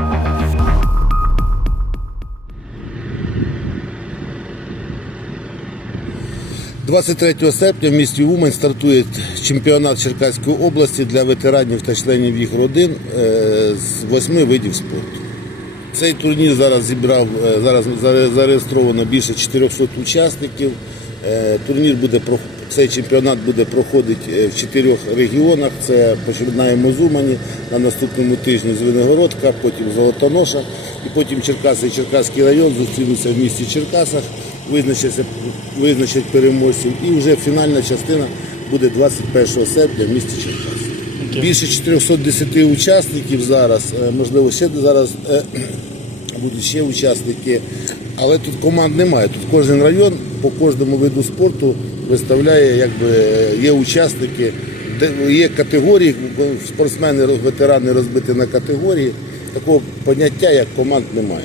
– 23 серпня в місті Умань стартує чемпіонат Черкаської області для ветеранів та членів їх родин е, з восьми видів спорту. Цей турнір зараз зібрав е, зараз зареєстровано більше 400 учасників. Е, Турнір буде цей чемпіонат буде проходити е, в чотирьох регіонах. Це починаємо з Умані, на наступному тижні Звенигородка, потім Золотоноша, і потім Черкаси і Черкаський район зустрінуться в місті Черкасах, визначаться, визначать переможців. І вже фінальна частина буде 21 серпня в місті Черкаси. Більше 410 учасників зараз, е, можливо, ще зараз е, будуть ще учасники, але тут команд немає. Тут кожен район по кожному виду спорту виставляє, якби є учасники, є категорії, спортсмени, ветерани розбиті на категорії. Такого поняття, як команд, немає.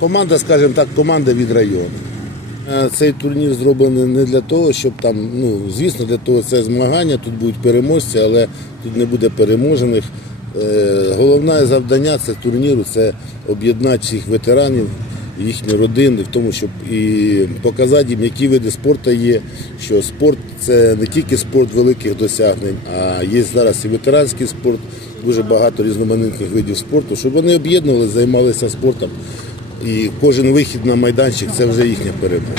Команда, скажімо так, команда від району. Е, Цей турнір зроблений не для того, щоб там, ну, звісно, для того це змагання, тут будуть переможці, але тут не буде переможених. Е, Головне завдання це турніру це об'єднати всіх ветеранів, їхні родини, в тому, щоб і показати їм, які види спорту є, що спорт це не тільки спорт великих досягнень, а є зараз і ветеранський спорт, дуже багато різноманітних видів спорту, щоб вони об'єднувалися, займалися спортом. І кожен вихід на майданчик це вже їхня перемога.